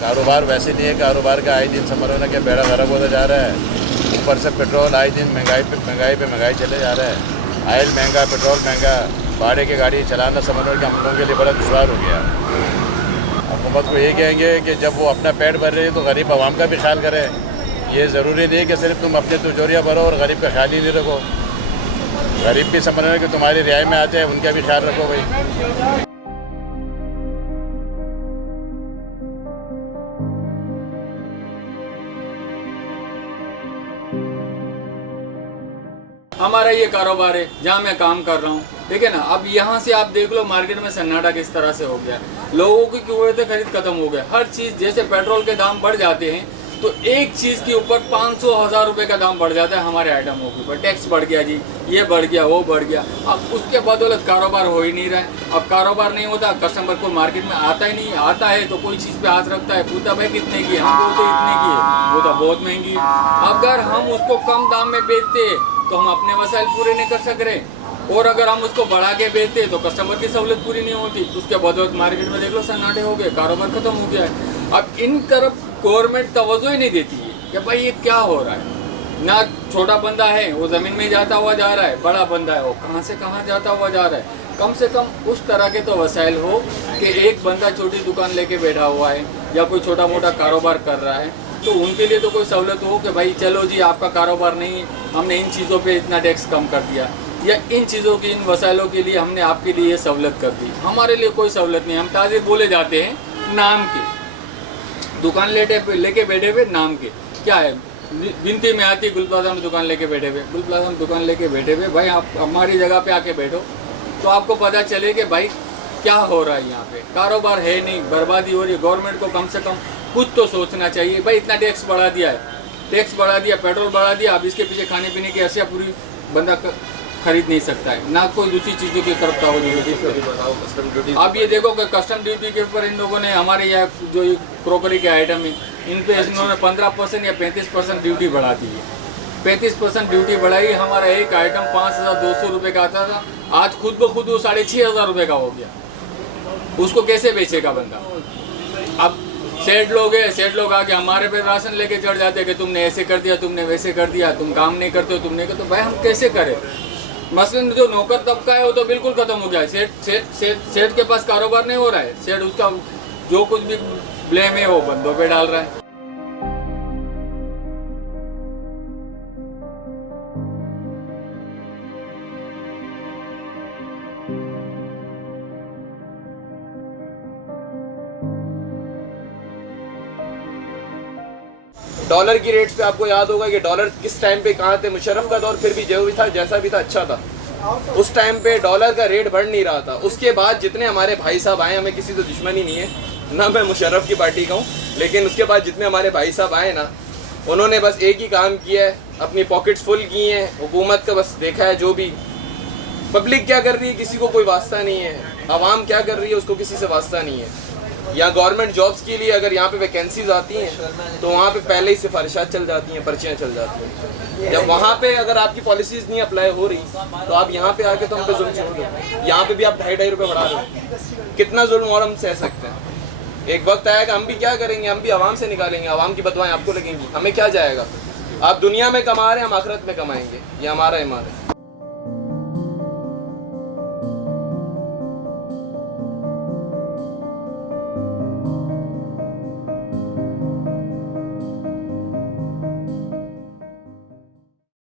कारोबार वैसे नहीं है, कारोबार का आए दिन समर होने के बेड़ा गर्क होता जा रहा है। ऊपर से पेट्रोल आए दिन महंगाई चले जा रहा है। आयल महंगा, पेट्रोल महंगा, भाड़े की गाड़ी चलाना समर के हम लोगों के लिए बड़ा दुश्वार हो गया। हुकूमत को ये कहेंगे कि जब वो अपना पेट भर रही है तो गरीब आवाम का भी ख्याल करें। ये ज़रूरी नहीं कि सिर्फ तुम अपने तिजोरियाँ भरो और गरीब का ख्याल ही नहीं रखो। गरीब भी समझ रहे कि तुम्हारी रियायत में आते हैं, उनका भी ख्याल रखो भाई। हमारा ये कारोबार है जहाँ मैं काम कर रहा हूँ, ठीक है ना। अब यहाँ से आप देख लो मार्केट में सन्नाटा किस तरह से हो गया, लोगों की कीमतें खरीद खत्म हो गया। हर चीज़ जैसे पेट्रोल के दाम बढ़ जाते हैं तो एक चीज़ के ऊपर 500-1000 रुपये का दाम बढ़ जाता है। हमारे आइटमों के ऊपर टैक्स बढ़ गया जी, ये बढ़ गया, वो बढ़ गया। अब उसके बदौलत कारोबार हो ही नहीं रहा है। अब कारोबार नहीं होता, कस्टमर को मार्केट में आता ही नहीं। आता है तो कोई चीज़ पे हाथ रखता है, पूछता भाई कितने की है, हम बोलते इतने की है, वो तो बहुत महंगी है। अगर हम उसको कम दाम में बेचते तो हम अपने वसाइल पूरे नहीं कर सक रहे, और अगर हम उसको बढ़ा के बेचते तो कस्टमर की सहूलत पूरी नहीं होती। उसके बदौलत मार्केट में देख लो सन्नाटे हो गए, कारोबार खत्म हो गया है। अब इन तरफ गवर्नमेंट तवज्जो ही नहीं देती है कि भाई ये क्या हो रहा है। ना छोटा बंदा है वो ज़मीन में जाता हुआ जा रहा है, बड़ा बंदा है वो कहाँ से कहाँ जाता हुआ जा रहा है। कम से कम उस तरह के तो वसाइल हो कि एक बंदा छोटी दुकान लेके बैठा हुआ है या कोई छोटा मोटा कारोबार कर रहा है तो उनके लिए तो कोई सहूलत हो कि भाई चलो जी आपका कारोबार नहीं, हमने इन चीज़ों पे इतना टैक्स कम कर दिया, या इन चीज़ों की, इन वसाइलों के लिए हमने आपके लिए ये सहूलत कर दी। हमारे लिए कोई सहूलत नहीं। हम ताज़े बोले जाते हैं नाम के, दुकान लेके बैठे हुए नाम के। क्या है गिनती में आती गुल प्लाजा में दुकान लेके बैठे हुए, गुल प्लाजा में दुकान लेके बैठे हुए। भाई आप हमारी जगह पे आके बैठो तो आपको पता चले कि भाई क्या हो रहा है यहाँ पे। कारोबार है नहीं, बर्बादी हो रही है। गवर्नमेंट को कम से कम कुछ तो सोचना चाहिए। भाई इतना टैक्स बढ़ा दिया है, टैक्स बढ़ा दिया, पेट्रोल बढ़ा दिया, अब इसके पीछे खाने पीने की अशिया पूरी बंदा खरीद नहीं सकता है, ना कोई दूसरी चीज़ों की तरफ तवज्जो। अब ये देखो कि कस्टम ड्यूटी के ऊपर इन लोगों ने हमारे यहाँ जो क्रॉकरी के आइटम है इन पे इन्होंने 15% या 35% ड्यूटी बढ़ा दी है। 35% ड्यूटी बढ़ाई। हमारा एक आइटम 5200 रुपये का आता था, आज खुद ब खुद वो 6500 रुपये का हो गया। उसको कैसे बेचेगा बंदा। अब सेठ लोग है, सेठ लोग आके हमारे पे राशन लेके चढ़ जाते हैं कि तुमने ऐसे कर दिया, तुमने वैसे कर दिया, तुम काम नहीं करते हो, तुम नहीं करते। तो भाई हम कैसे करें। मसलन जो नौकर तबका है वो तो बिल्कुल खत्म हो गया है। सेठ के पास कारोबार नहीं हो रहा है, सेठ उसका जो कुछ भी ब्लेम है वो बंदों पे डाल रहा है। डॉलर की रेट्स पे आपको याद होगा कि डॉलर किस टाइम पे कहाँ थे। मुशर्रफ का दौर फिर भी जो भी था जैसा भी था अच्छा था। उस टाइम पे डॉलर का रेट बढ़ नहीं रहा था। उसके बाद जितने हमारे भाई साहब आए, हमें किसी से दुश्मनी नहीं है, ना मैं मुशर्रफ की पार्टी का हूँ, लेकिन उसके बाद जितने हमारे भाई साहब आए ना, उन्होंने बस एक ही काम किया है, अपनी पॉकेट्स फुल की हैं। हुकूमत का बस देखा है जो भी पब्लिक क्या कर रही है किसी को कोई वास्ता नहीं है, आवाम क्या कर रही है उसको किसी से वास्ता नहीं है। या गवर्नमेंट जॉब्स के लिए अगर यहाँ पे वैकेंसीज आती हैं तो वहाँ पे पहले ही सिफारिशात चल जाती हैं, पर्चियाँ चल जाती हैं। जब वहाँ पे अगर आपकी पॉलिसीज़ नहीं अप्लाई हो रही तो आप यहाँ पे आके तो हम पे जुल्म शुरू करो। यहाँ पे भी आप 2.5 रुपये बढ़ा रहे हो, कितना जुल्म और हम सह सकते हैं। एक वक्त आएगा हम भी क्या करेंगे, हम भी आवाम से निकालेंगे, आवाम की बदवाएं आपको लगेंगी, हमें क्या जाएगा। आप दुनिया में कमा रहे हैं, हम आखिरत में कमाएंगे, ये हमारा ईमान है।